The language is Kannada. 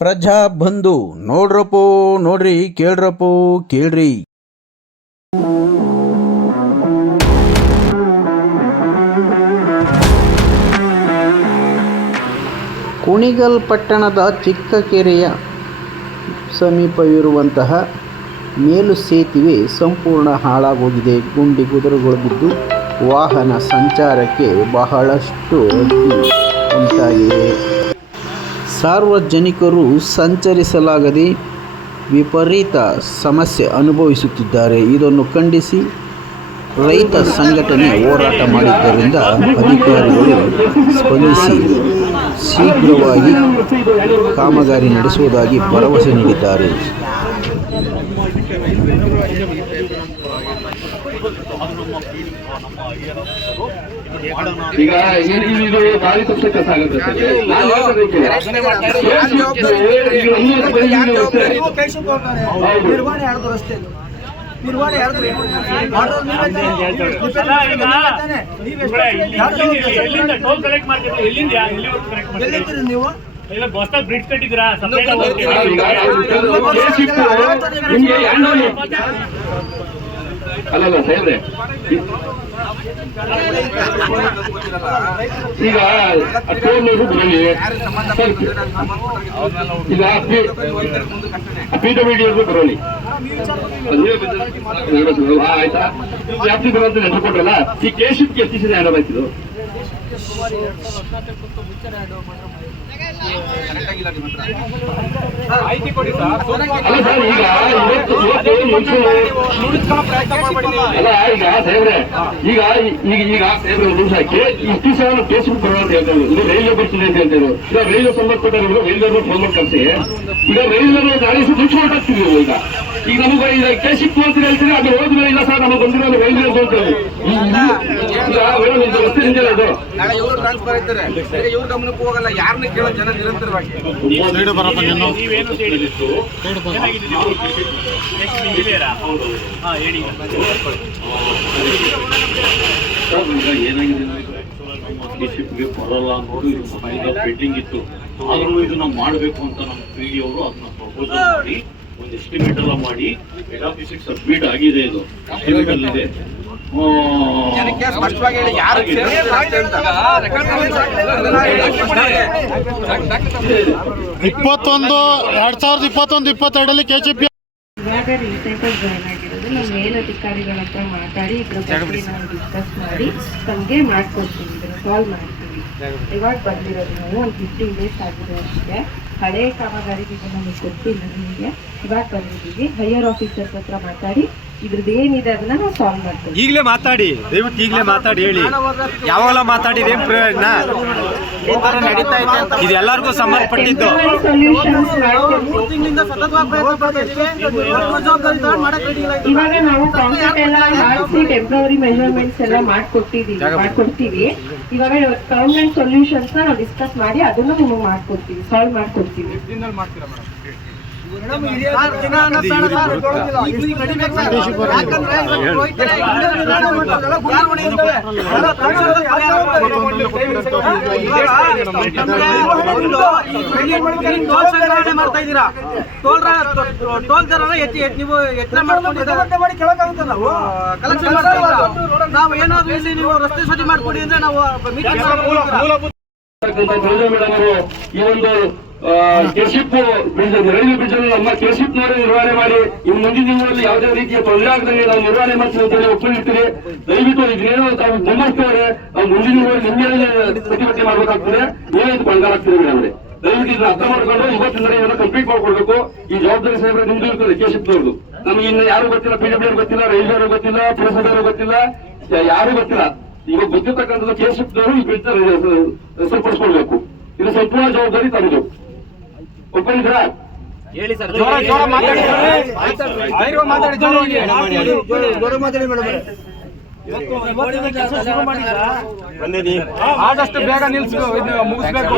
ಪ್ರಜಾ ಬಂಧು, ನೋಡ್ರಪ್ಪೋ, ನೋಡ್ರಿ, ಕೇಳ್ರಪ್ಪೋ, ಕೇಳ್ರಿ. ಕುಣಿಗಲ್ ಪಟ್ಟಣದ ಚಿಕ್ಕಕೆರೆಯ ಸಮೀಪವಿರುವಂತಹ ಮೇಲು ಸೇತುವೆ ಸಂಪೂರ್ಣ ಹಾಳಾಗೋಗಿದೆ. ಗುಂಡಿ ಗುದರುಗಳು ಬಿದ್ದು ವಾಹನ ಸಂಚಾರಕ್ಕೆ ಬಹಳಷ್ಟು ಉಂಟಾಗಿದೆ. ಸಾರ್ವಜನಿಕರು ಸಂಚರಿಸಲಾಗದೆ ವಿಪರೀತ ಸಮಸ್ಯೆ ಅನುಭವಿಸುತ್ತಿದ್ದಾರೆ. ಇದನ್ನು ಖಂಡಿಸಿ ರೈತ ಸಂಘಟನೆ ಹೋರಾಟ ಮಾಡಿದ್ದರಿಂದ ಅಧಿಕಾರಿಗಳು ಸ್ಪಂದಿಸಿ ಶೀಘ್ರವಾಗಿ ಕಾಮಗಾರಿ ನಡೆಸುವುದಾಗಿ ಭರವಸೆ ನೀಡಿದ್ದಾರೆ ಈಗ ಇದು ಇದು ದಾರಿ ತಪ್ಪಿಸ ಕೆಲಸ ಆಗುತ್ತೆ ಸರ್. ನಾನು ಹೇಳೋದಕ್ಕೆ ಈಗ ಇನ್ನೊಂದು ಬರೀ ದಾರಿ ತಪ್ಪಕ್ಕೆ ಸಾಗುತ್ತೆ ನಿರ್ವಹಣೆ ಯಾರ್ದು ರಸ್ತೆ ನಿರ್ವಹಣೆ ಟೋಲ್ ಕಲೆಕ್ಟ್ ಮಾಡ್ತೀರಾ ಎಲ್ಲಿಂದ ಎಲ್ಲಿವರೆಗೂ ಕಲೆಕ್ಟ್ ಮಾಡ್ತೀರಾ ನೀವು? ಬ್ರಿಡ್ಜ್ ಕಟ್ಟಿದ್ರಾ ಸಪ್ರೇಟ್ ಅಲ್ಲಲ್ಲ ಸಾಹೇಬ್ರೆ ಈಗ ಬರಲಿ ಈಗ ಪಿ ಡಬ್ಲ್ಯೂ ಡಿ ಬರಲಿ ಆಯ್ತಾ? ಜಾಸ್ತಿ ಕೊಟ್ರಲ್ಲ ಈ ಕೇಶಕ್ಕೆ ಈಗ ಈಗ ಈಗ ಈಗ ಸಾಹೇಬ್ರೆ ಒಂದು ನಿಮಿಷ ಇಷ್ಟು ದಿವಸ ಫೇಸ್ಬುಕ್ ಬರೋಣ ಅಂತ ಇದು ರೈಲ್ವೆ ಬರ್ತೀನಿ ಅಂತ ಹೇಳ್ತಾರೆ ಈಗ ರೈಲ್ವೆ ಸಂಬಂಧಪಟ್ಟವರು ರೈಲ್ವೆ ಫೋನ್ ಮಾಡಿ ಈಗ ರೈಲ್ವೆ ಗಾಡಿ ಹೊರಟಾಗ್ತೀವಿ ಈಗ ಈಗ ನಮಗೆ ಈಗ ಕೇಸಿಕ್ ಅಂತ ಹೇಳ್ತೀರಿ ಅದು ಹೋದ್ಮೇಲೆ ಇಲ್ಲ ಸರ್ ನಮಗೆ ಬಂದಿರೋದು ರೈಲ್ವೆ ಅಂತ ಇವರು ಗಮನಕ್ಕೆ ಹೋಗಲ್ಲ ಯಾರನ್ನ ಕೇಳೋ ಜನ ನಿರಂತರವಾಗಿ. ಏನಾಗಿದೆ ಡಿಸಿಪ್ಗೆ ಬರಲ್ಲ ಅನ್ನೋದು ಇದು ಪೆಂಡಿಂಗ್ ಇತ್ತು. ಆದ್ರೂ ಇದು ನಾವು ಮಾಡಬೇಕು ಅಂತ ನಮ್ಮ ಪಿ ಡಿ ಅವರು ಅದನ್ನ ಪ್ರಪೋಸಲ್ ಮಾಡಿ. ಒಂದು ಎಸ್ಟಿಮೇಟ್ ಎಲ್ಲ ಮಾಡಿ ಹೆಡ್ ಆಫೀಸಿಗೆ ಸಬ್ಮಿಟ್ ಆಗಿದೆ ಇದು. ಎಸ್ಟಿಮೇಟ್ ಅಲ್ಲಿದೆ ಇಪ್ಪತ್ತೊಂದು ಎರಡ್ ಸಾವಿರದ ಇಪ್ಪತ್ತೊಂದು ಇಪ್ಪತ್ತೆರಡಲ್ಲಿ ಕೆ ಜಿ ಪಿ ಇವಾಗ ರೀಸೆಂಟಾಗಿ ಜಾಯ್ನ್ ಆಗಿರೋದು. ನಾವು ಮೇಲಧಿಕಾರಿಗಳ ಹತ್ರ ಮಾತಾಡಿ ಇದ್ರ ಬಗ್ಗೆ ನಾವು ಡಿಸ್ಕಸ್ ಮಾಡಿ ತಮಗೆ ಮಾಡ್ಕೊಡ್ತೀವಿ ಇದನ್ನ ಸಾಲ್ವ್ ಮಾಡ್ತೀವಿ. ಇವಾಗ ಬಂದಿರೋದು ನಾವು ಒಂದು ಫಿಫ್ಟೀನ್ ಡೇಸ್ ಆಗಿದೆ ಅಷ್ಟೇ. ಹಳೆ ಕಾಮಗಾರಿಗೆ ನಮಗೆ ಗೊತ್ತಿಲ್ಲ ನಿಮಗೆ ಇವಾಗ ಬಂದಿದ್ದೀವಿ. ಹೈಯರ್ ಆಫೀಸರ್ಸ್ ಹತ್ರ ಮಾತಾಡಿ ಇದ್ರದ್ದು ಏನಿದೆ ಅದನ್ನ ನಾವು ಸಾಲ್ವ್ ಮಾಡ್ತೀವಿ. ಈಗಲೇ ಮಾತಾಡಿ ದಯವಿಟ್ಟು ಈಗಲೇ ಮಾತಾಡಿ ಹೇಳಿ. ಯಾವಾಗಲ ಮಾತಾಡಿದ ಏನ್ ಪ್ರಯೋಜನ? ಇದು ಎಲ್ಲರಿಗೂ ಸಂಬಂಧಪಟ್ಟಿದ್ದು. ಇವಾಗ ನಾವು ಕಾಂಕ್ರೀಟ್ ಎಲ್ಲ ಹಾಕ್ಸಿ ಟೆಂಪ್ರವರಿ ಮೆಜರ್ಮೆಂಟ್ಸ್ ಎಲ್ಲ ಮಾಡ್ಕೊಟ್ಟಿದೀವಿ ಮಾಡ್ಕೊಡ್ತೀವಿ. ಇವಾಗ ಪರ್ಮನೆಂಟ್ ಸೊಲ್ಯೂಷನ್ಸ್ ನಾವು ಡಿಸ್ಕಸ್ ಮಾಡಿ ಅದನ್ನು ನಿಮಗೆ ಮಾಡ್ಕೊಡ್ತೀವಿ ಸಾಲ್ವ್ ಮಾಡ್ಕೊಡ್ತೀವಿ. ಮಾಡ್ತಾ ಇದ್ದೀರಾ ಟೋಲ್ ಟೋಲ್ ದರ ನೀವು ಎತ್ತರ ಮಾಡ್ಕೊಂಡಿದ್ದಾರೆ ನಾವು ಏನಾದ್ರು ಇಲ್ಲಿ ನೀವು ರಸ್ತೆ ಸ್ವಚ್ಛ ಮಾಡ್ಕೊಡಿ ಅಂದ್ರೆ ನಾವು ಮೀಟಿಂಗ್ ಈ ಒಂದು ಕೆಶಿಪ್ ಬ್ರಿಡ್ಜ್ ರೈಲ್ವೆ ಬ್ರಿಡ್ಜ್ ಅನ್ನು ನಮ್ಮ ಕೆಶಿಪ್ನವರು ನಿರ್ವಹಣೆ ಮಾಡಿ ಈ ಮುಂದಿನ ದಿನಗಳಲ್ಲಿ ಯಾವುದೇ ರೀತಿಯ ತೊಂದರೆ ಆಗದಂಗೆ ನಾವು ನಿರ್ವಹಣೆ ಮಾಡ್ತೀವಿ ಅಂತ ಹೇಳಿ ದಯವಿಟ್ಟು ಇದನ್ನೇನೋ ತಾವು ಬೆಂಬಲಿಸ್ತೇವೆ ನಾವು ಮುಂದಿನ ದಿನಗಳಲ್ಲಿ ನಿಮ್ಗೆ ಪ್ರತಿಭಟನೆ ಮಾಡಬೇಕಾಗ್ತದೆ. ನೀವೇ ಇದು ಬಂಗಾಲಾಗ್ತದೆ ಮೇಡಮ್ ದಯವಿಟ್ಟು ಇದನ್ನ ಅರ್ಥ ಮಾಡ್ಕೊಂಡು ಇವತ್ತಿನ ಇದನ್ನ ಕಂಪ್ಲೀಟ್ ಮಾಡ್ಕೊಡ್ಬೇಕು ಈ ಜವಾಬ್ದಾರಿ ಸಾಹೇಬ್ರೆ ನಿಮ್ದು ಇರ್ತದೆ ಕೆಶಿಪ್ನವ್ರದ್ದು ನಮಗೆ ಇನ್ನು ಯಾರು ಗೊತ್ತಿಲ್ಲ ಪಿಡಬ್ಲ್ಯೂ ಗೊತ್ತಿಲ್ಲ, ರೈಲ್ವೆ ಗೊತ್ತಿಲ್ಲ ಪುರಸಭೆಯವರು ಗೊತ್ತಿಲ್ಲ, ಯಾರು ಗೊತ್ತಿಲ್ಲ. ಇವಾಗ ಗೊತ್ತಿರ್ತಕ್ಕಂಥದ್ದು ಕೆಶಿಪ್ನವರು ಈ ಬಿಡ್ತಾರೆ ಸರಿಪಡಿಸ್ಕೊಳ್ಬೇಕು ಇದು ಸಂಪೂರ್ಣ ಜವಾಬ್ದಾರಿ ತಮ್ಮದು ಒಪ್ಪಿದ್ರಾ ಜೋರ ಜೋರ ಮಾತಾಡಿ ಧೈರ್ಯ ಮಾತಾಡಿ ಜೋರಾಗಿ. ಆದಷ್ಟು ಬೇಗ ನಿಲ್ಸ್ಬೇಕು ಮುಗಿಸ್ಬೇಕು.